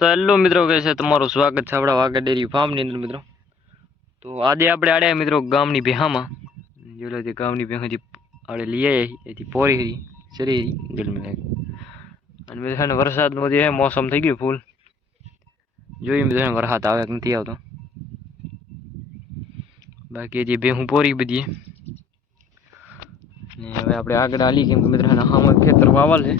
તો હેલો મિત્રો, કે છે તમારું સ્વાગત છે આપણા વાઘા ડેરી ફાર્મની અંદર મિત્રો. તો આજે આપણે આડ્યા મિત્રો ગામની ભેહામાં જેલો જે ગામની ભેહા જે આપણે લઈ આવ્યા એથી પોરી શરીર જલમે અને મિત્રો વરસાદનો જે મોસમ થઈ ગયું ફૂલ જોઈએ મિત્રો વરસાદ આવે કે નથી આવતો. બાકી જે ભેહું પોરી બધી ને હવે આપણે આગળ હાલી કેમ કે મિત્રો હામાં ખેતર વાવલ છે.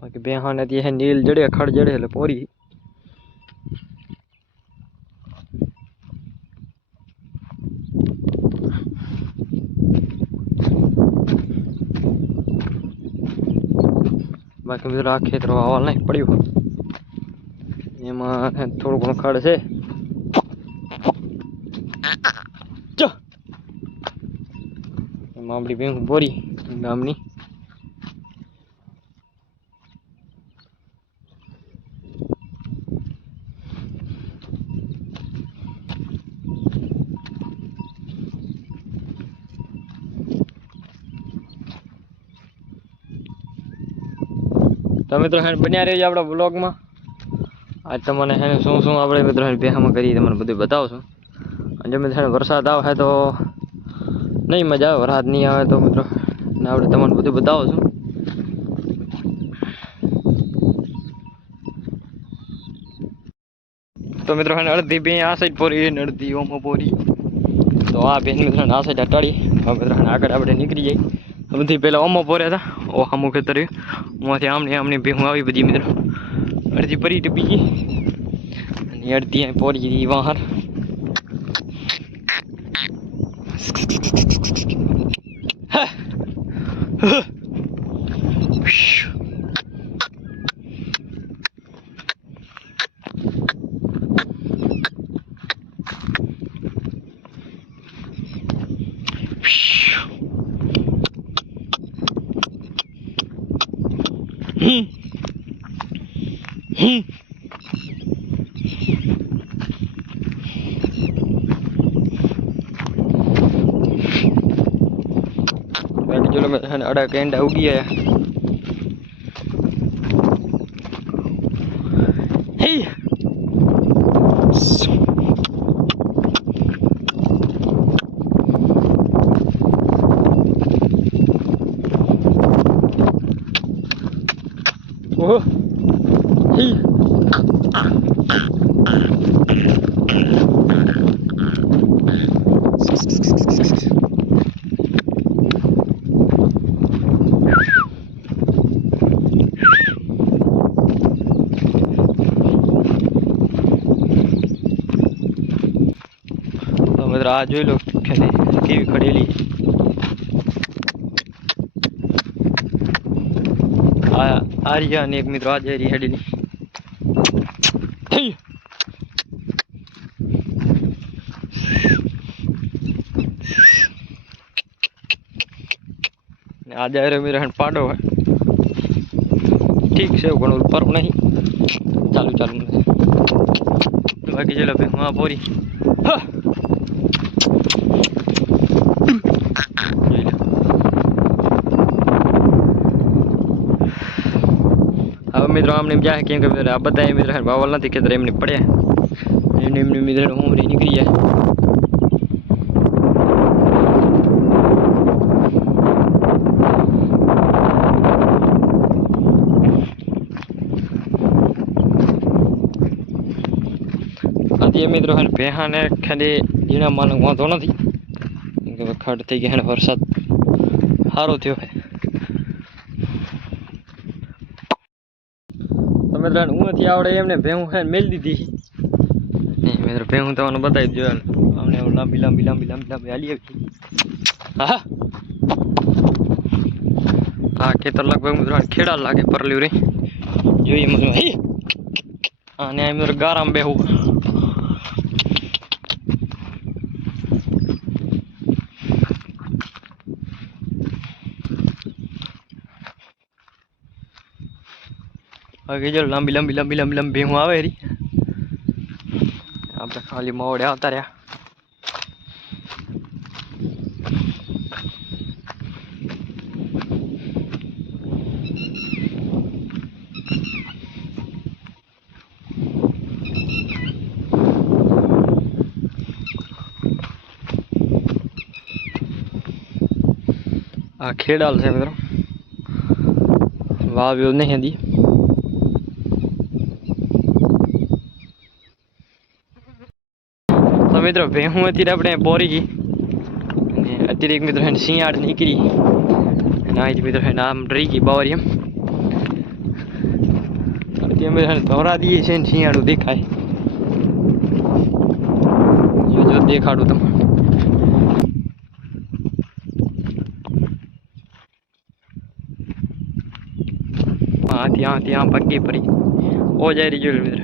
બાકી બેહાને ત્યાં નીલ જડે ખડ જડે એટલે પોરી બાકી મિત્રો આ ખેતર વાવલ નહીં પડ્યું એમાં થોડું ઘણું ખડ છે એમાં આપણી ભેહું પોરી ગામની. તો મિત્રો બન્યા રહેજો આપણા બ્લોગમાં. આજ તમને હે શું શું આપણે મિત્રો ભેહામાં કરી તમને બધું બતાવશું. અને જો મિત્રો વરસાદ આવે તો નહીં મજા આવે, વરસાદ નહીં આવે તો મિત્રો આપણે તમને બધું બતાવશું. તો મિત્રો અડધી બે આ સાઈડ પોરી ને અડધી ઓમો પોરી. તો આ બેન મિત્રો આ સાઈડ હટાડી મિત્રો આગળ આપણે નીકળી જાય. બધી પહેલાં ઓમો પોર્યા હતા ઓ સામું ખેતર એમાંથી આમની ભેહું આવી બધી મિત્રો અડધી પરી ટપી ગઈ અને અડધી પોરી બહાર. चलो मैं अड़ा कैंडा उगी आया ओह आ जो लो केवी खड़ेली आर्या ने एक मित्र आज रही हेडेली आज मेरा पाडो है ठीक से घणो पर नहीं चालू चालू बाकी चलो वहाँ पोरी હવે મિત્રો આમને જાય કેમ કે આ બધા મિત્રો બાવલ નથી ખેતર એમને પડ્યા એમને મિત્રો ઉમરી નીકળી જાય. આથી મિત્રો ભેહાને ખાલી ઝીણા માનો વાંધો નથી કેમ કે ખડ થઈ ગયા વરસાદ સારો થયો હોય. મિત્રો ઊંથી આવડે એમને ભેહું છે મેલી દીધી નહીં મિત્રો ભેહું તમને બતાવી દો અમને લાંબી લાંબી લાંબી લાંબી લાંબી હાલી આવી. હા હા ખેતર લગભગ મિત્રો ખેડા લાગે પરલ્યું રે જોઈએ મિત્રો અને મિત્રો ગારામ બેહું आगे जो लंबी लंबी लंबी लंबी लंबी भेहूं आवे री આપણે ખાલી મોડે આવતા રહ્યા. આ ખેડાલ છે મિત્રો, વાવ્યો નહીં હજી. તો મિત્રો ભેહું અત્યારે આપણે પોરી ગઈ અને અત્યારે એક મિત્રો એને શિયાળ નીકળી અને અહીંથી મિત્રો એને આમ રહી ગઈ બાવરી એમ. અમે ધોરા દઈએ છે ને શિયાળું દેખાય. જો દેખાડું તમને. હા ત્યાં પગી પડી ઓ જાય રહી જોયું મિત્ર.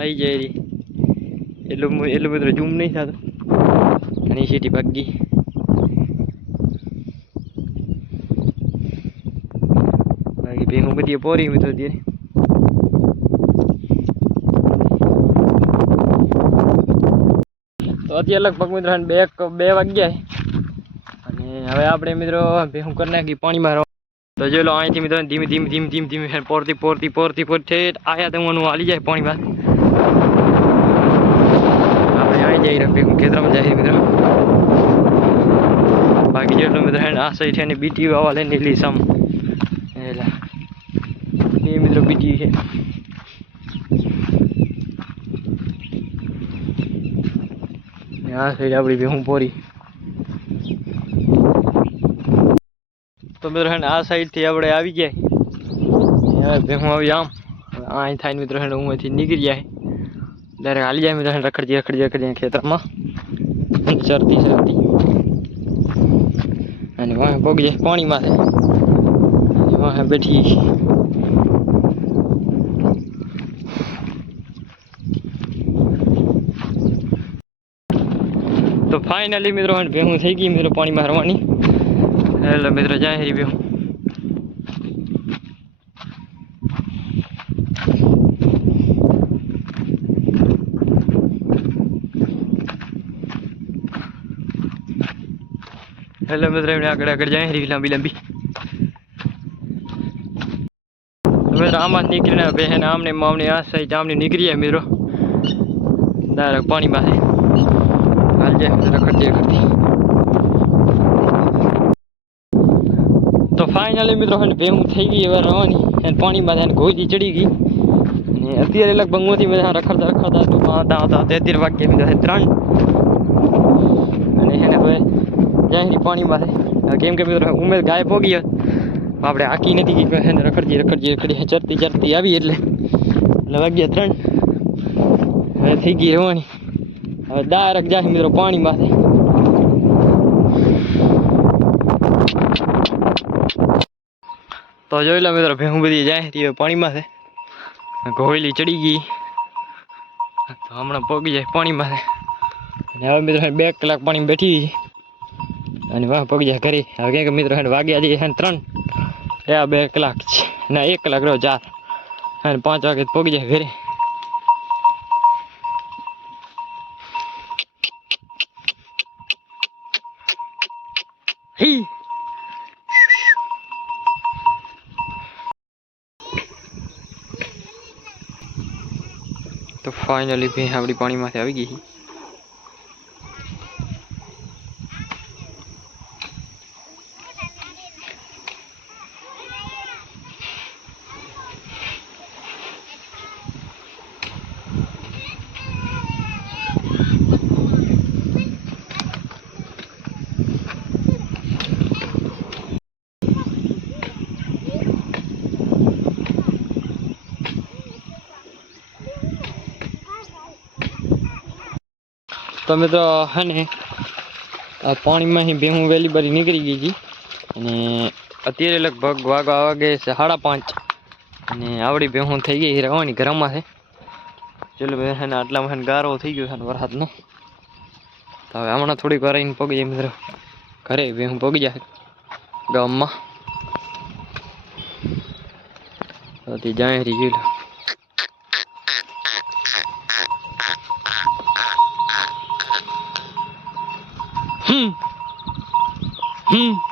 આવી જાય રહી એટલું મિત્રો ઝૂમ નહીં થતું. ઘણી સીટી પગી. બાકી ભેહું બધી પોરી મિત્રો અત્યારે. તો અત્યારે લગભગ મિત્રો 2 વાગ્યા અને હવે આપણે મિત્રો ભેહું કરી નાખી પાણીમાં. તો જો લો અહીંથી મિત્રો ધીમે ધીમે પોરતી આયા તેનું હાલી જાય પાણીમાં. આપણે અહીં જઈ રહ્યા ભેહું ખેતરમાં જાય મિત્રો. બાકી જેટલું મિત્રો આ સાઈડ છે ને બીટી વાવા લઈને લીલી સમ એલા એ મિત્રો બીટી છે. આ સાઈડ આપણી ભેહું પોરી. તો મિત્રો આ સાઈડ થી આપણે આવી ગયા. હવે ભેહું આવી આમ અહીં થાય મિત્રો હું અહીંથી નીકળી જાય ડાયરેક્ટ હાલી જાય મિત્રો રખડતી ખેતરમાં ચરતી અને વાહ પગ જાય પાણીમાં વાહ બેઠી. તો ફાઇનલી મિત્રો ભેહું થઈ ગઈ મિત્રો પાણીમાં હરવાની. હેલો મિત્રો જાય હરી ભેહું. હેલો મિત્રો આગળ જાય હરી લાંબી. મિત્રો આમાં નીકળીને બહેન આમને આ સાઈડ આમને નીકળી જાય મિત્રો ડાયરેક્ટ પાણીમાં હાલ જાય રખડતી. તો ફાઇનલી મિત્રો ભેહું થઈ ગઈ હવે રવાની અને પાણીમાં એને ઘોઈથી ચડી ગઈ અને અત્યારે લગભગ મોથી બધા રખડતા 13 વાગ્યા મિત્રો 3 અને એને હવે જાય પાણીમાં કેમ કે મિત્રો ઉમેર ગાય પોગી આપણે આખી નથી કે એને રખડતી ચરતી આવી એટલે વાગ્યા 3 હવે થઈ ગઈ રવાની. હવે ડાયરેક્ટ જાય મિત્રો પાણીમાં. તો જોઈ લો મિત્રો ભેહું બધી જાય પાણીમાં છે. ઘોઈલી ચડી ગઈ તો હમણાં પોગી જાય પાણીમાં. અને હવે મિત્રો 2 કલાક પાણી બેઠી અને વાહ પગ જાય ઘરે. હવે કે મિત્રો વાગ્યા જઈએ 3 2 કલાક ના 1 કલાક રહ્યો 4 અને 5 વાગે પગ જાય ઘરે. તો ફાઇનલી ભેહ આપણી પાણીમાંથી આવી ગઈ. તો મિત્રો હે ને આ પાણીમાં ભેહું વહેલી બારી નીકળી ગઈ હતી અને અત્યારે લગભગ વાગે છે 5:30 અને આવડી ભેહું થઈ ગઈ રવાની ઘરમાં છે. ચલો હે ને આટલામાં ગારો થઈ ગયો છે વરસાદનો. તો હવે હમણાં થોડીક વાર આવીને પગી જાય મિત્રો ઘરે. ભેહું પગી જાય ગામમાં તો જાય રહી. Hmm.